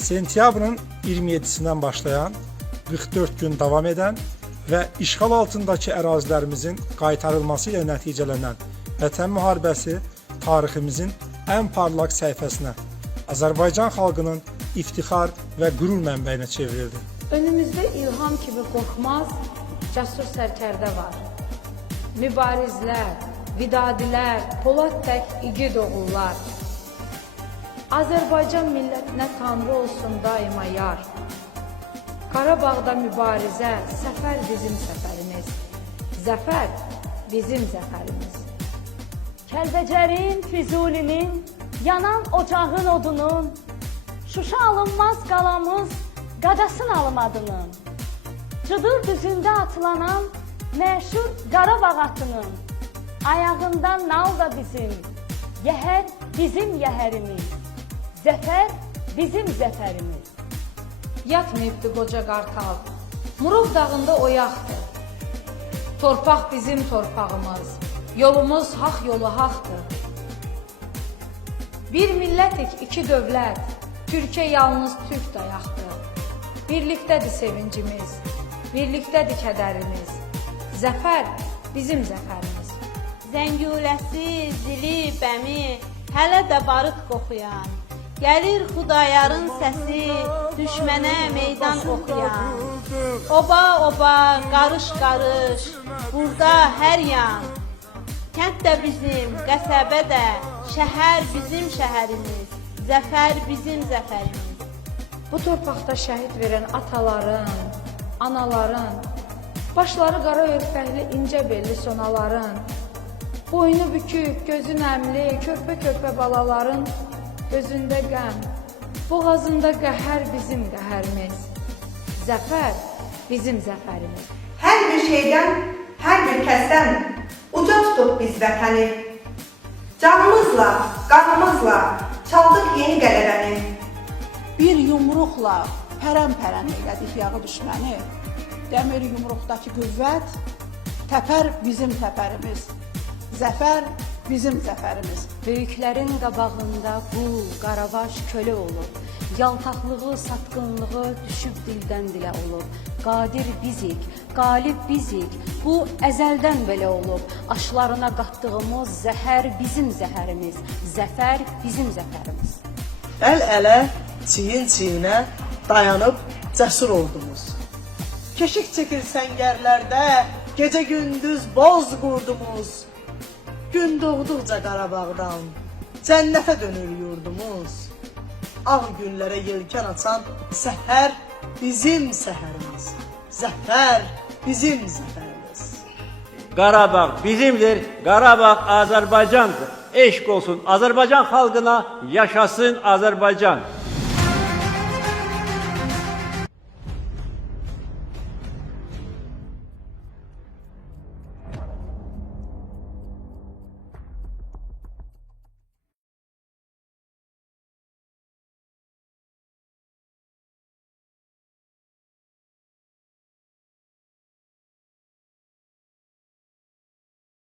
Sentyabrın 27-sindən başlayan, 44 gün davam edən və işğal altındakı ərazilərimizin qaytarılması ilə nəticələnən Vətən müharibəsi tariximizin ən parlaq səhifəsinə, Azərbaycan xalqının iftixar və qürur mənbəyinə çevrildi. Önümüzdə İlham kimi qorxmaz, cəsur sərkərdə var. Mübarizlər, vidadilər, Polad tək igid oğullar. Azərbaycan millətinə tanrı olsun daima yar. Qarabağda mübarizə, səfər bizim səfərimiz. Zəfər bizim zəfərimiz. Kəlbəcərin, Füzulinin, yanan ocağın odunun, Şuşa alınmaz qalamız, qadasın almadının, Cıdır düzündə atılanan məşhur Qarabağ atının, ayağından nal da bizim, yəhər bizim yəhərimiz, zəfər bizim zəfərimiz. Yatmayıbdı qoca qartal, Murov dağında oyaqdır. Torpaq bizim torpağımız, yolumuz haq yolu haqdır. Bir millətik, iki dövlət, Türkiyə yalnız türk dayaqdır. Birlikdədir sevincimiz, birlikdədir kədərimiz. Zəfər bizim zəfərimiz. Zəngüləsi, zili, bəmi, hələ də barıt qoxuyan, gəlir Xudayarın səsi, düşmənə meydan oxuyan. Oba, oba, qarış, qarış, burada hər yan. Kənd də bizim, qəsəbə də, şəhər bizim şəhərimiz, zəfər bizim zəfərimiz. Bu torpaqda şəhid verən ataların, anaların, başları qara örpəkli incə belli sonaların, boynu bükük, gözü nəmli, körpə-körpə balaların gözündə qəm, boğazında qəhər bizim qəhərimiz. Zəfər bizim zəfərimiz. Hər bir şeydən, hər bir kəsdən uca tutuq biz vətəni. Canımızla, qanımızla çaldıq yeni qələbəni. Bir yumruqla pərən-pərən elədik yağı düşməni. Dəmir yumruqdakı qüvvət, təpər bizim təpərimiz. Zəfər bizim zəfərimiz. Böyüklərin qabağında qul, qaravaş, kölə olub. Yaltaqlığı, satqınlığı düşüb dildən dilə olub. Qadir bizik, qalib bizik, bu əzəldən belə olub. Aşlarına qatdığımız zəhər bizim zəhərimiz, zəfər bizim zəfərimiz. Əl-ələ, çiyin-çiyinə dayanıb cəsur oldumuz. Keşik çəkir səngərlərdə, gecə-gündüz boz qurdumuz. Gün doğduqca Qarabağdan, cənnətə dönür yurdumuz. Ağ günlərə yelkən açan səhər bizim səhərimiz, zəfər bizim zəfərimiz. Qarabağ bizimdir, Qarabağ Azərbaycandır. Eşq olsun Azərbaycan xalqına, yaşasın Azərbaycan.